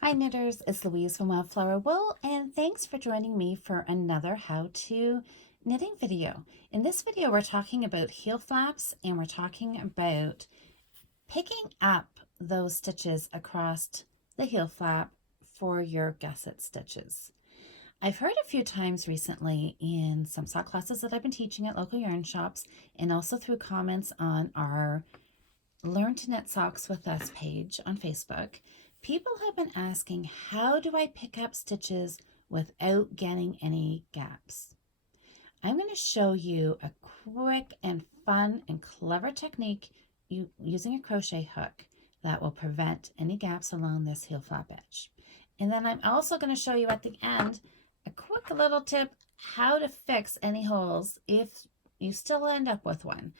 Hi knitters, it's Louise from Wildflower Wool, and thanks for joining me for another how-to knitting video. In this video we're talking about heel flaps, and we're talking about picking up those stitches across the heel flap for your gusset stitches. I've heard a few times recently in some sock classes that I've been teaching at local yarn shops, and also through comments on our Learn to Knit Socks with Us page on Facebook, people have been asking, how do I pick up stitches without getting any gaps? I'm going to show you a quick and fun and clever technique using a crochet hook that will prevent any gaps along this heel flap edge. And then I'm also going to show you at the end a quick little tip how to fix any holes if you still end up with one.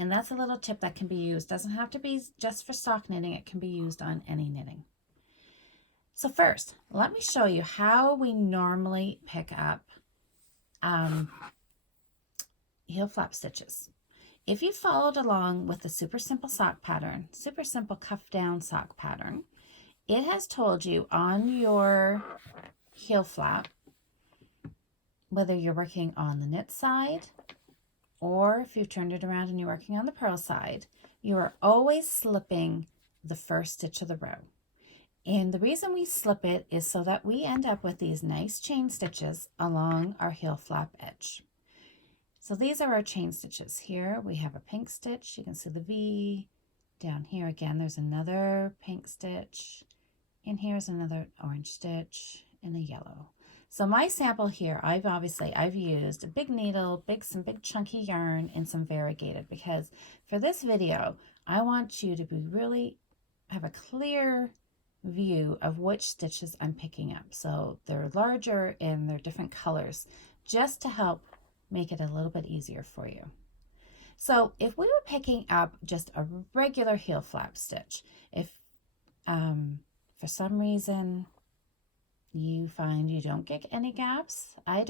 And that's a little tip that can be used. Doesn't have to be just for sock knitting. It can be used on any knitting. So first, let me show you how we normally pick up heel flap stitches. If you followed along with the super simple sock pattern, super simple cuff down sock pattern, it has told you on your heel flap, whether you're working on the knit side, or if you've turned it around and you're working on the purl side, you are always slipping the first stitch of the row. And the reason we slip it is so that we end up with these nice chain stitches along our heel flap edge. So these are our chain stitches. Here we have a pink stitch. You can see the V. Down here again, there's another pink stitch. And here's another orange stitch and a yellow. So my sample here, I've used a big needle, some big chunky yarn, and some variegated, because for this video, I want you to have a clear view of which stitches I'm picking up. So they're larger and they're different colors, just to help make it a little bit easier for you. So if we were picking up just a regular heel flap stitch, if for some reason you find you don't get any gaps, I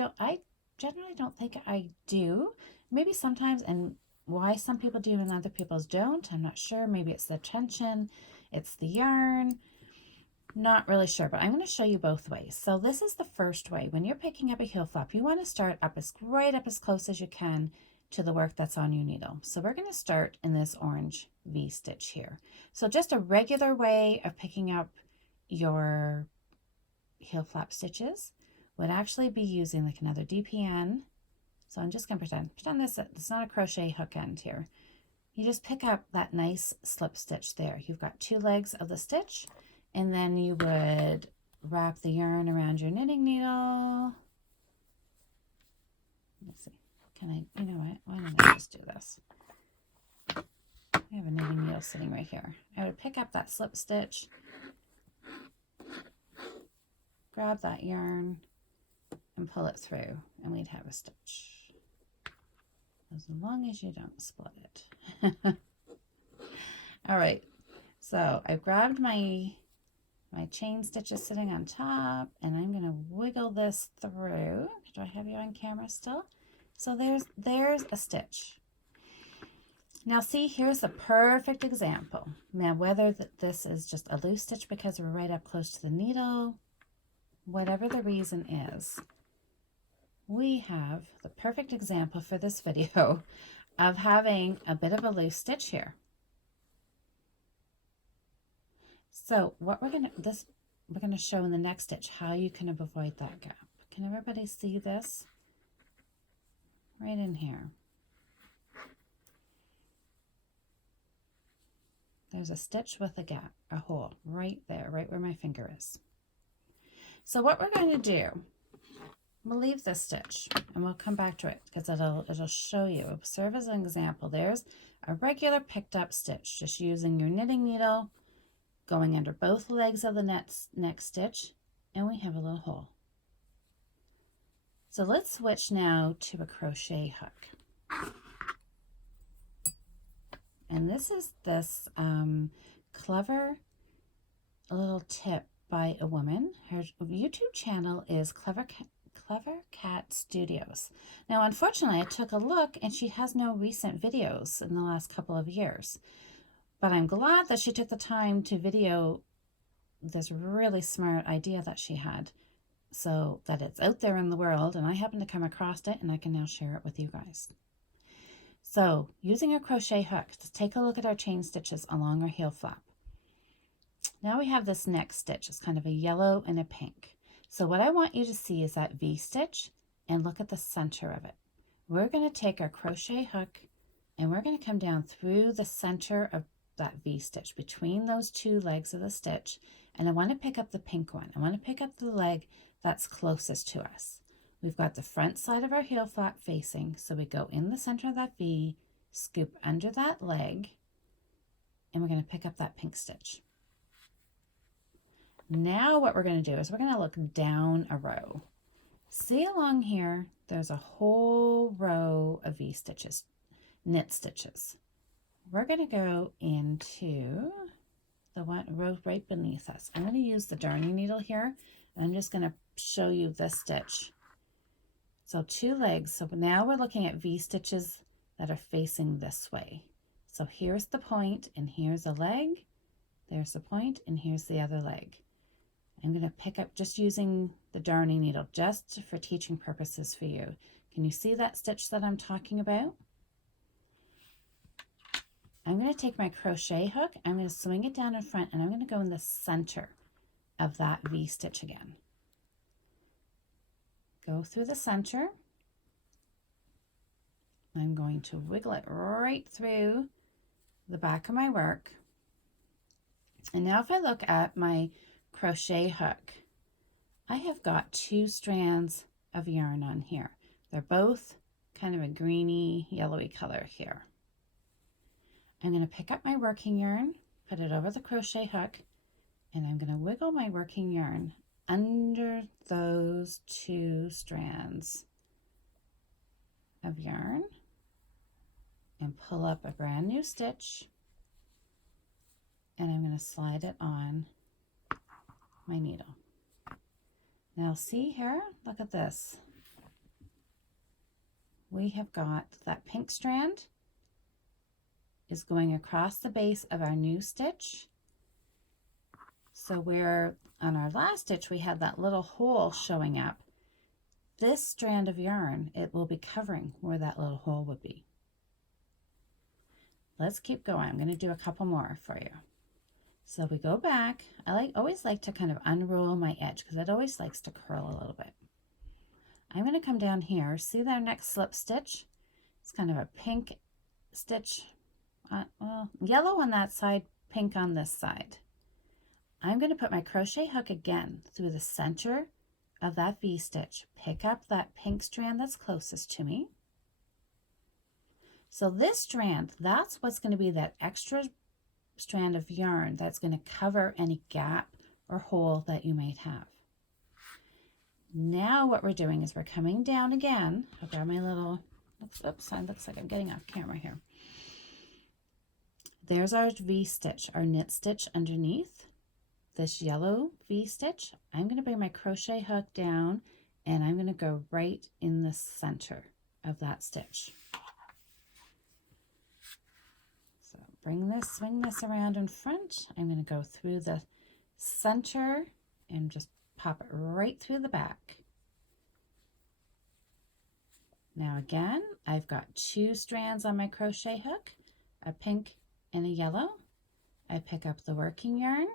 generally don't think I do. Maybe sometimes, and why some people do and other people don't, I'm not sure. Maybe it's the tension, it's the yarn, not really sure, but I'm going to show you both ways. So this is the first way. When you're picking up a heel flap, you want to start right up as close as you can to the work that's on your needle. So we're going to start in this orange V stitch here. So just a regular way of picking up your heel flap stitches would actually be using like another DPN. So I'm just going to pretend it's not a crochet hook end here. You just pick up that nice slip stitch there. You've got two legs of the stitch, and then you would wrap the yarn around your knitting needle. Let's see. You know what? Why don't I just do this? I have a knitting needle sitting right here. I would pick up that slip stitch, grab that yarn, and pull it through, and we'd have a stitch. As long as you don't split it. All right, so I've grabbed my chain stitches sitting on top, and I'm going to wiggle this through. Do I have you on camera still? So there's a stitch. Now see, here's a perfect example. Now whether this is just a loose stitch because we're right up close to the needle, whatever the reason is, we have the perfect example for this video of having a bit of a loose stitch here. So what we're going to show in the next stitch how you can avoid that gap. Can everybody see this? Right in here. There's a stitch with a gap, a hole right there, right where my finger is. So what we're going to do, we'll leave this stitch and we'll come back to it because it'll show you, it'll serve as an example. There's a regular picked up stitch, just using your knitting needle, going under both legs of the next stitch, and we have a little hole. So let's switch now to a crochet hook. And this is this clever little tip by a woman. Her YouTube channel is Clever Cat Studios. Now, unfortunately, I took a look and she has no recent videos in the last couple of years. But I'm glad that she took the time to video this really smart idea that she had, so that it's out there in the world, and I happen to come across it, and I can now share it with you guys. So using a crochet hook, let's take a look at our chain stitches along our heel flap. Now we have this next stitch. It's kind of a yellow and a pink. So what I want you to see is that V stitch, and look at the center of it. We're going to take our crochet hook and we're going to come down through the center of that V stitch between those two legs of the stitch, and I want to pick up the pink one. I want to pick up the leg that's closest to us. We've got the front side of our heel flap facing, so we go in the center of that V, scoop under that leg, and we're going to pick up that pink stitch. Now what we're going to do is we're going to look down a row. See along here, there's a whole row of V stitches, knit stitches. We're going to go into the one row right beneath us. I'm going to use the darning needle here, and I'm just going to show you this stitch. So two legs. So now we're looking at V stitches that are facing this way. So here's the point, and here's a leg. There's the point, and here's the other leg. I'm going to pick up just using the darning needle just for teaching purposes for you. Can you see that stitch that I'm talking about? I'm going to take my crochet hook, I'm going to swing it down in front, and I'm going to go in the center of that V stitch again. Go through the center. I'm going to wiggle it right through the back of my work. And now if I look at my crochet hook, I have got two strands of yarn on here. They're both kind of a greeny yellowy color here. I'm going to pick up my working yarn, put it over the crochet hook, and I'm going to wiggle my working yarn under those two strands of yarn and pull up a brand new stitch, and I'm going to slide it on my needle. Now see here, look at this. We have got that pink strand is going across the base of our new stitch. So where on our last stitch we had that little hole showing up, this strand of yarn, it will be covering where that little hole would be. Let's keep going. I'm going to do a couple more for you. So we go back. I always like to kind of unroll my edge because it always likes to curl a little bit. I'm going to come down here. See that next slip stitch? It's kind of a pink stitch. Well, yellow on that side, pink on this side. I'm going to put my crochet hook again through the center of that V stitch. Pick up that pink strand that's closest to me. So this strand, that's what's going to be that extra strand of yarn that's going to cover any gap or hole that you might have. Now what we're doing is we're coming down again. I'll grab my little, oops, it looks like I'm getting off camera here. There's our V stitch, our knit stitch underneath this yellow V stitch. I'm going to bring my crochet hook down, and I'm going to go right in the center of that stitch. So swing this around in front. I'm going to go through the center and just pop it right through the back. Now again, I've got two strands on my crochet hook, a pink and a yellow. I pick up the working yarn,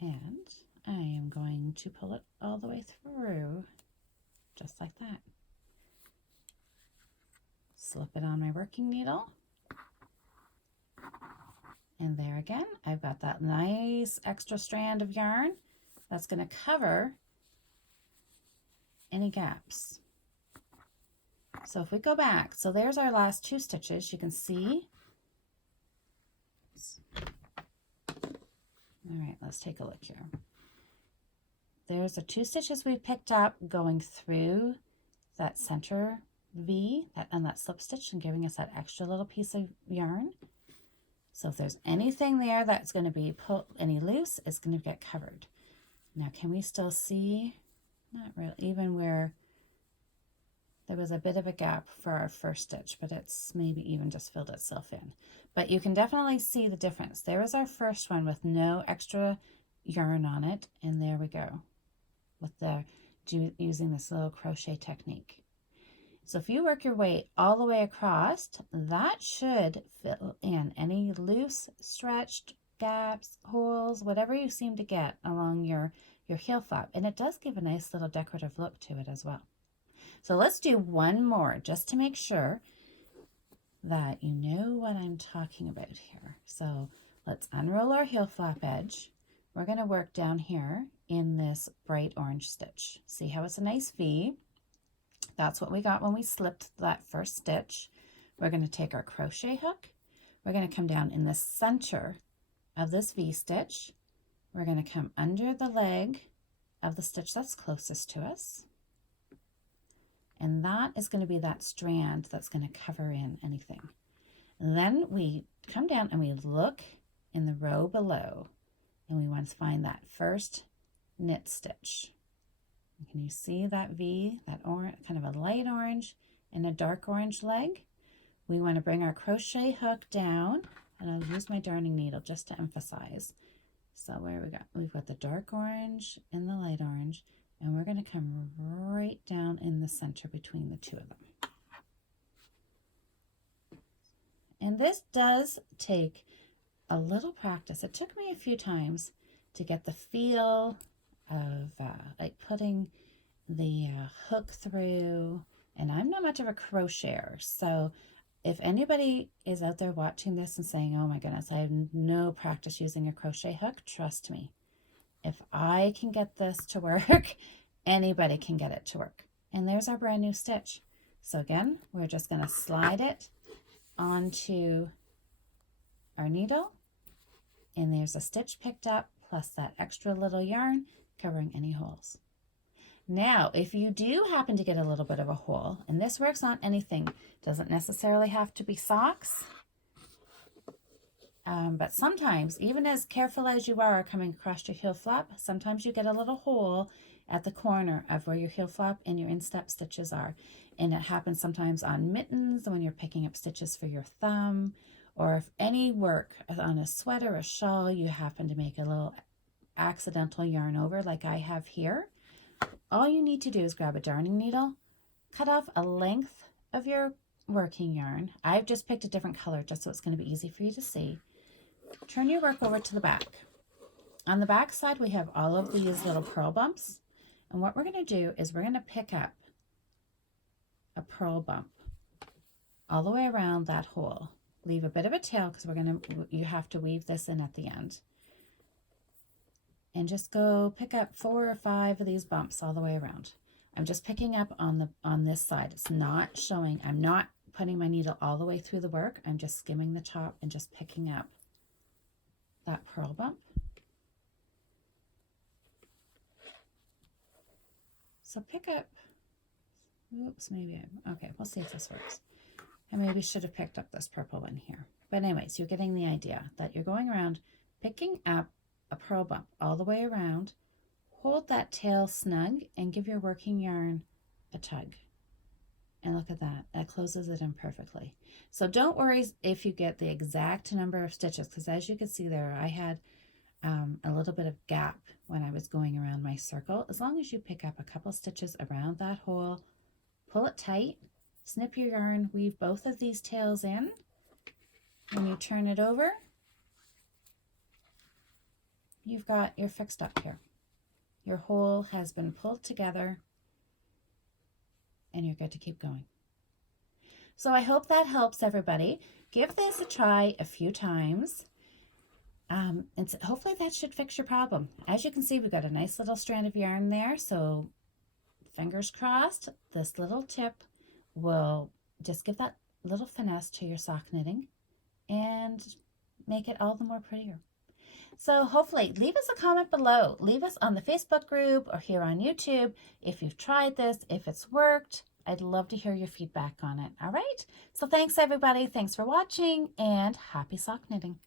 and I am going to pull it all the way through, just like that. Slip it on my working needle, and there again, I've got that nice extra strand of yarn that's going to cover any gaps. So if we go back, so there's our last two stitches. You can see. All right, let's take a look here. There's the two stitches we picked up going through that center V and that slip stitch and giving us that extra little piece of yarn. So if there's anything there that's going to be any loose, it's going to get covered. Now can we still see? Not really, even where There was a bit of a gap for our first stitch, but it's maybe even just filled itself in. But you can definitely see the difference. There was our first one with no extra yarn on it, and there we go with using this little crochet technique. So if you work your way all the way across, that should fill in any loose, stretched gaps, holes, whatever you seem to get along your heel flap. And it does give a nice little decorative look to it as well. So let's do one more just to make sure that you know what I'm talking about here. So let's unroll our heel flap edge. We're going to work down here in this bright orange stitch. See how it's a nice V? That's what we got when we slipped that first stitch. We're going to take our crochet hook. We're going to come down in the center of this V stitch. We're going to come under the leg of the stitch that's closest to us. And that is going to be that strand that's going to cover in anything. And then we come down and we look in the row below, and we want to find that first knit stitch. Can you see that V, that orange, kind of a light orange and a dark orange leg? We want to bring our crochet hook down, and I'll use my darning needle just to emphasize. So where we've got the dark orange and the light orange, and we're going to come right down in the center between the two of them. And this does take a little practice. It took me a few times to get the feel of like putting the hook through, and I'm not much of a crocheter, so if anybody is out there watching this and saying, oh my goodness, I have no practice using a crochet hook, trust me, if I can get this to work, anybody can get it to work. And there's our brand new stitch. So again, we're just going to slide it onto our needle, and there's a stitch picked up plus that extra little yarn covering any holes. Now, if you do happen to get a little bit of a hole, and this works on anything, doesn't necessarily have to be socks, but sometimes, even as careful as you are coming across your heel flap, sometimes you get a little hole at the corner of where your heel flap and your instep stitches are. And it happens sometimes on mittens when you're picking up stitches for your thumb, or if any work on a sweater, a shawl, you happen to make a little accidental yarn over like I have here. All you need to do is grab a darning needle, cut off a length of your working yarn. I've just picked a different color just so it's going to be easy for you to see. Turn your work over to the back. On the back side, we have all of these little purl bumps. And what we're going to do is we're going to pick up a purl bump all the way around that hole. Leave a bit of a tail because you have to weave this in at the end. And just go pick up 4 or 5 of these bumps all the way around. I'm just picking up on this side. It's not showing. I'm not putting my needle all the way through the work. I'm just skimming the top and just picking up that purl bump. So pick up, oops, okay, we'll see if this works. I maybe should have picked up this purple one here. But anyways, you're getting the idea that you're going around picking up a purl bump all the way around, hold that tail snug, and give your working yarn a tug. And look at that, that closes it in perfectly. So don't worry if you get the exact number of stitches, because as you can see there, I had a little bit of gap when I was going around my circle. As long as you pick up a couple stitches around that hole, pull it tight, snip your yarn, weave both of these tails in. When you turn it over, you're fixed up here. Your hole has been pulled together and you're good to keep going. So I hope that helps everybody. Give this a try a few times. And hopefully that should fix your problem. As you can see, we've got a nice little strand of yarn there. So fingers crossed, this little tip will just give that little finesse to your sock knitting and make it all the more prettier. So hopefully leave us a comment below. Leave us on the Facebook group or here on YouTube if you've tried this, if it's worked. I'd love to hear your feedback on it. All right. So thanks everybody. Thanks for watching and happy sock knitting.